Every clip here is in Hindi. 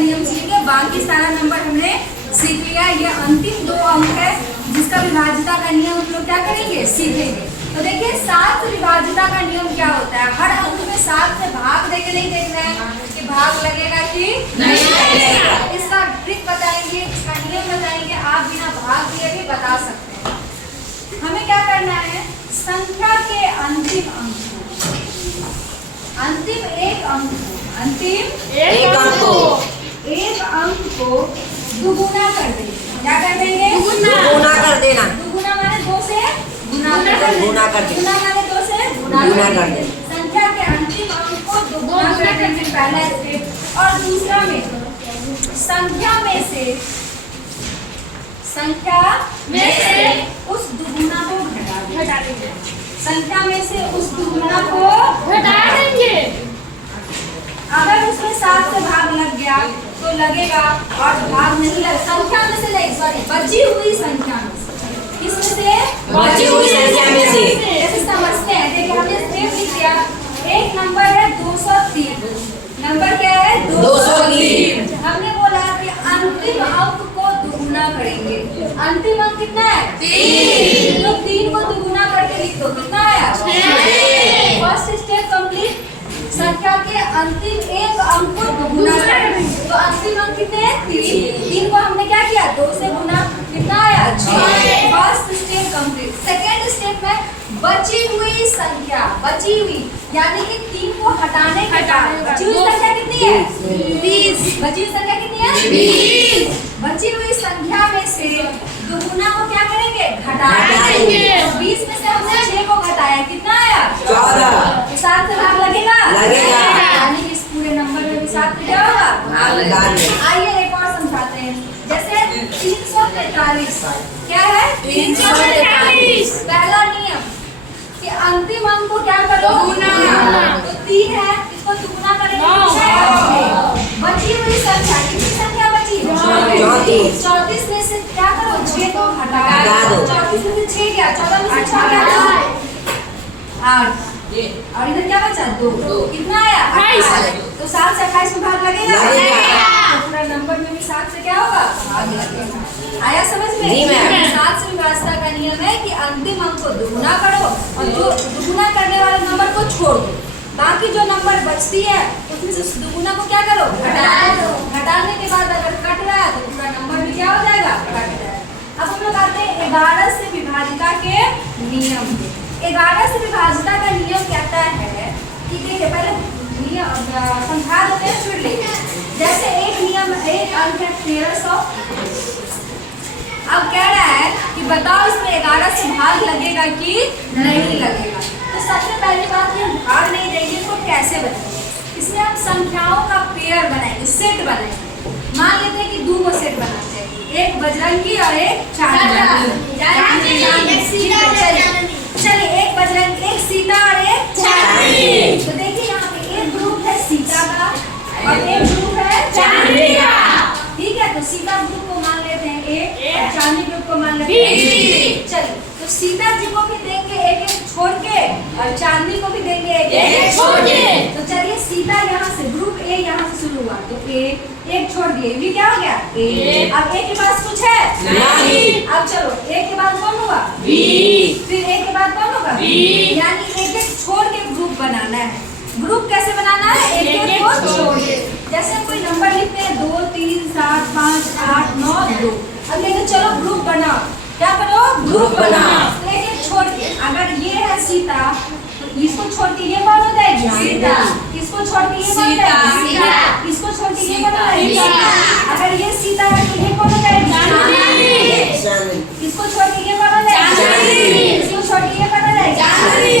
नियम सीखे, बाकी सारा नंबर हमने सीख लिया। ये अंतिम 2 अंक है जिसका विभाज्यता का नियम हम लोग क्या करेंगे, सीखेंगे। तो देखिए 7 विभाज्यता का नियम क्या होता है, हर अंक में 7 से भाग देके नहीं देखना है कि भाग लगेगा कि नहीं लगेगा। इसका ट्रिक बताएंगे, इसका नियम बताएंगे, आप बिना भाग दिए भी बता सकते हैं। हमें क्या करना है, संख्या के अंतिम अंक अंतिम एक अंक को दुगुना कर देंगे। क्या कर देंगे, दुगुना कर देना। दुगुना माने 2 से गुना कर देना, गुना कर देना, गुना माने 2 से गुना कर देना। संख्या के अंतिम अंक को दुगुना कर देंगे, पहला स्टेप। और दूसरा में संख्या में से उस दुगुना को घटा देंगे। संख्या में से उस दुगुना को घटा देंगे। अगर उसमें 7 से भाग लग गया तो लगेगा, और भाग नहीं लग, संख्या में से नहीं, सॉरी, बची हुई संख्या में से, इसमें से बची हुई संख्या में से ऐसे समझते हैं। देखिए हमने स्टेप लिख दिया, एक नंबर है 203, नंबर क्या है 203। हमने बोला कि अंतिम अंक को दुगुना करेंगे। अंतिम अंक कितना है 3, तो 3 को दुगुना करके लिख दो, कितना आया 6। First step complete. संख्या के अंतिम एक अंक को दुगुना करेंगे, तो अंतिम अंक कितने हैं 3 को हमने क्या किया 2 से गुना, कितना आया 6। First step complete. Second step में बची हुई संख्या, बची हुई यानी कि 3 को हटाने के बाद बची हुई संख्या कितनी है 20। बची हुई संख्या कितनी है 20। बची हुई संख्या में से दुगुना को क्या करेंगे, घटा देंगे। 20 में से हमने 6 को घटाया, कितना आया 14। तो 7 से भाग लगेगा, यानी कि इस पूरे नंबर में भी 7 से क्या होगा। आइए एक और समझाते हैं, जैसे 343 क्या है 343। पहला नियम कि अंतिम अंक को क्या करो गुना, तो 3 है, इसको दुगुना करेंगे। बची हुई संख्या कितनी संख्या बची 34 में से क्या करो 6 को हटा दो। 34 में से 6 गया, 14 में से 6 गया 8, और इधर क्या बचा 2, कितना आया 28। तो 7 से 28 में भाग लगेगा, तो पूरा नंबर में भी 7 से क्या होगा भाग लगेगा। आया समझ में। 7 से विभाज्यता का नियम है कि अंतिम अंक को दुगुना करो और जो दुगुना करने वाले नंबर को छोड़ दो, बाकी जो नंबर बचती है उसमें से दुगुना को क्या करो घटा दो। घटाने के बाद अगर कट रहा है तो पूरा नंबर भी क्या हो जाएगा कट जाएगा। अब हम लोग आते हैं 11 से विभाज्यता के नियम। 11 से विभाज्यता का नियम कहता है कि देखिए पहले समझा देते हैं फिर लिखिए। जैसे एक नियम, एक अंक है 1300। अब कह रहा है कि बताओ इसमें 11 से भाग लगेगा कि नहीं लगेगा। तो सबसे पहली बात ये भाग नहीं देंगे, इसको कैसे बनाएंगे, इसमें हम संख्याओं का पेयर बनाएंगे, सेट बनाएंगे। मान लेते हैं कि 2 को सेट बनाते हैं, एक बजरंगी और एक चांदी। चलिए एक बजरंगी, एक सीता और एक चांदी। तो देखिए यहाँ पे एक ग्रुप है सीता का और एक ग्रुप है चांदी का। ठीक है, तो सीता ग्रुप को मान लेते हैं एक, और चांदी ग्रुप को मान लेते हैं। चलिए तो सीता जी को भी देंगे एक एक छोड़ के और चांदी को भी देंगे एक एक छोड़ के। तो चलिए सीता यहाँ से ग्रुप ए यहाँ से शुरू हुआ, तो एक छोड़ दिए, भी क्या हो गया ए। अब ए के पास कुछ है नहीं। अब चलो ए के बाद कौन होगा बी, फिर ए के बाद कौन होगा बी, यानी एक एक छोड़ के ग्रुप बनाना है। ग्रुप कैसे बनाना है, एक एक को छोड़ के। जैसे हम कोई नंबर लिखते हैं 2 3 7 5 8 9 2। अब कहते चलो ग्रुप बनाओ, क्या करो ग्रुप बनाओ, एक एक छोड़ के। अगर ये है सीता तो इसको छोड़ के ये कौन हो जाएगी सीता, इसको छोड़ के ये कौन हो जाएगी सीता, इसको छोड़ के ये कौन हो जाएगी सीता। अगर ये सीता है तो ये कौन हो जाएगी चांदी, इसको छोड़ के ये कौन हो जाएगी चांदी, इसको छोड़ के ये कौन हो जाएगी चांदी।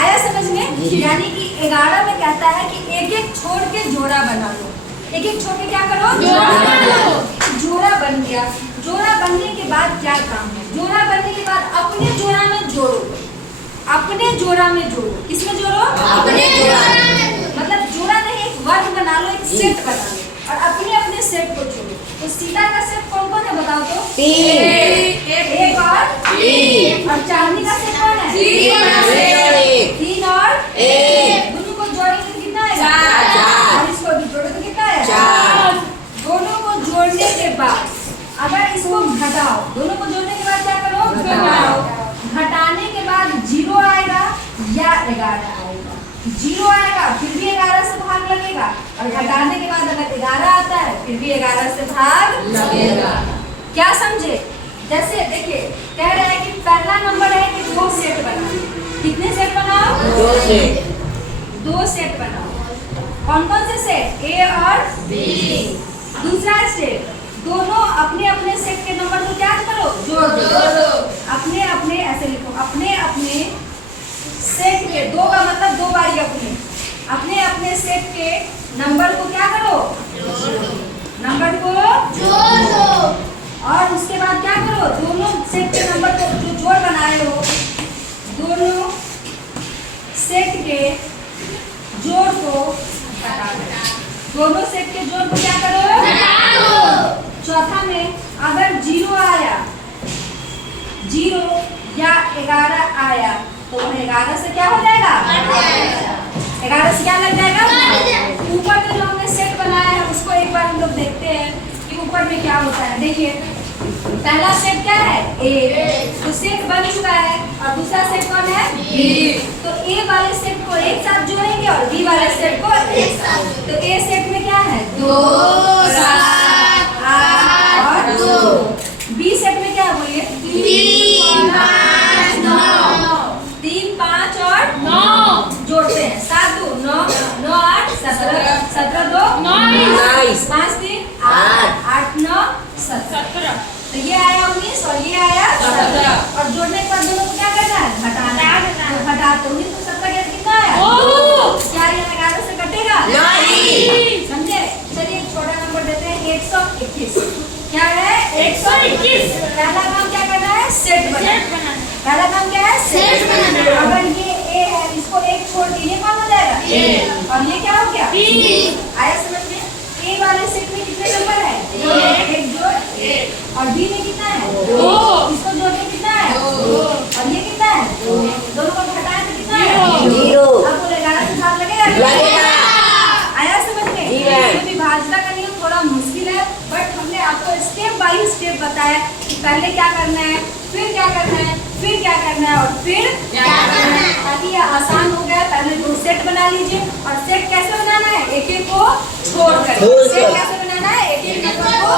आया समझ में। यानी कि 11 में कहता है कि एक एक छोड़ के जोड़ा बना लो, एक एक छोड़ के क्या करो जोड़ा बना लो। जोड़ा बन गया, जोड़ा बनने के बाद क्या काम है, जोड़ा बनने के बाद अपने जोड़ा में जोड़ो, अपने जोड़ा में जोड़ो। किसमें जोड़ो अपने जोड़ा में, मतलब जोड़ा नहीं एक वर्ग बना लो, एक सेट बना लो और अपने अपने सेट को जोड़ो। तो सीता का सेट कौन कौन है बताओ तो 3 और चांदी का सेट कौन है 3 और 1। दोनों को जोड़ेंगे तो कितना आएगा 4, और इसको भी जोड़ो तो कितना आएगा 4। और घटाने के बाद अगर 11 आता है फिर भी 11 से भाग लगेगा। क्या समझे? जैसे देखिए कह रहा है कि पहला नंबर है कि 2 सेट बनाओ। कितने सेट बनाओ? 2 से 2 सेट बनाओ। कौन कौन से सेट? ए और बी। दूसरा स्टेप, दोनों अपने अपने सेट के नंबर को क्या करो? जोड़ दो। अपने अपने ऐसे लिखो, अपने अपने सेट के, 2 का मतलब 2 बारी अपने अपने सेट के नंबर को क्या करो? नंबर को जोड़ दो। और उसके बाद क्या करो? दोनों सेट के नंबर को जो जोड़ बनाए हो, दोनों सेट के जोड़ को घटा दो। दोनों सेट के जोड़ को क्या करो? घटा दो। चौथा में अगर 0 आया, 0 या 11 आया तो 11 से क्या हो जाएगा? 11 से क्या लग जाएगा? ऊपर में जो हमने सेट बनाया है उसको एक बार हम लोग देखते हैं कि ऊपर में क्या होता है। देखिए पहला सेट क्या है? ए। तो सेट बन चुका है और दूसरा सेट कौन है? बी। तो ए वाले सेट को एक साथ जोड़ेंगे और बी वाले सेट को एक साथ। तो ए सेट में क्या है? 2 7 8 और 2। बी सेट में क्या है बोलिए? 3 5 9। 3 5 और 9 जोड़ते हैं। 7 2 9 9 8 17 17 2 19 5 3 8 8 9 17। तो ये आया 19 और ये आया 17 और जोड़ने के बाद दोनों को क्या करना है? घटाना है। तो घटाते 19 को 17 के कितना आया? 2। क्या ये 11 से कटेगा? नहीं। समझे? चलिए एक छोटा नंबर देते हैं 121। क्या है? 121। पहला काम क्या करना है? सेट बनाना। पहला काम क्या है? सेट बनाना। अगर ये ए है इसको एक छोड़ के ये कौन हो जाएगा? ए। और ये क्या हो गया? बी। आया समझ में? ए वाले सेट में कितने नंबर है? एक जोड़ और बी में कितना है? 2। इसको जोड़ के कितना है? 2 और ये कितना है? 2। दोनों को घटाएं तो कितना है? 0। अब बोले 11 से भाग लगेगा? लगेगा। आया समझ में? जी है। ये विभाजन का नियम थोड़ा मुश्किल है बट हमने आपको स्टेप बाय स्टेप बताया कि पहले क्या करना है, फिर क्या करना है, फिर क्या करना है और फिर क्या करना है, ताकि ये आसान हो गया। पहले 2 सेट बना लीजिए और सेट कैसे बनाना है? एक एक को छोड़कर। सेट कैसे बनाना है? एक एक नंबर को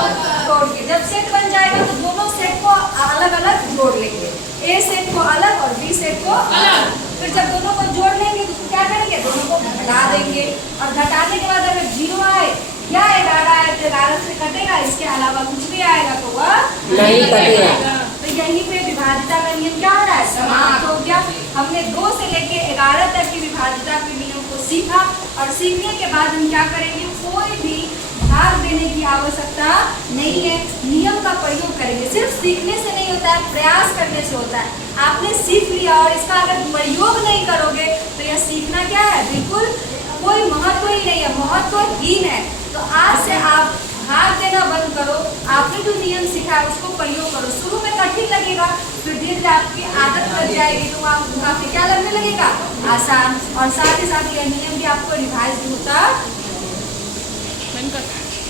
छोड़ के। जब सेट बन जाएगा तो दोनों सेट को अलग अलग जोड़ लेंगे। ए सेट को अलग और बी सेट को अलग। फिर जब दोनों को जोड़ लेंगे तो क्या करेंगे? दोनों को घटा देंगे और घटाने के बाद अगर 0 आए या 11 आए तो 11 से कटेगा, इसके अलावा कुछ भी आएगा तो वह नहीं कटेगा। तो यहीं पे विभाजिता का नियम क्या हो रहा है? समाप्त हो गया। हमने 2 से लेके 11 तक की विभाजिता के नियम को सीखा और सीखने के बाद हम क्या करेंगे? कोई भी भाग देने की आवश्यकता नहीं है, नियम का प्रयोग करेंगे। सिर्फ सीखने से नहीं होता है, प्रयास करने से होता है। आपने सीख लिया और इसका अगर प्रयोग नहीं करोगे तो यह सीखना क्या है? बिल्कुल कोई महत्व ही नहीं है, महत्वहीन है। तो आज से आप भाग देना बंद करो। आपने जो नियम सीखा है उसको प्रयोग करो। शुरू में कठिन लगेगा, फिर धीरे धीरे आपकी आदत लग जाएगी तो आपको काफी क्या लगने लगेगा? आसान। और साथ ही साथ यह नियम भी आपको रिवाइज होता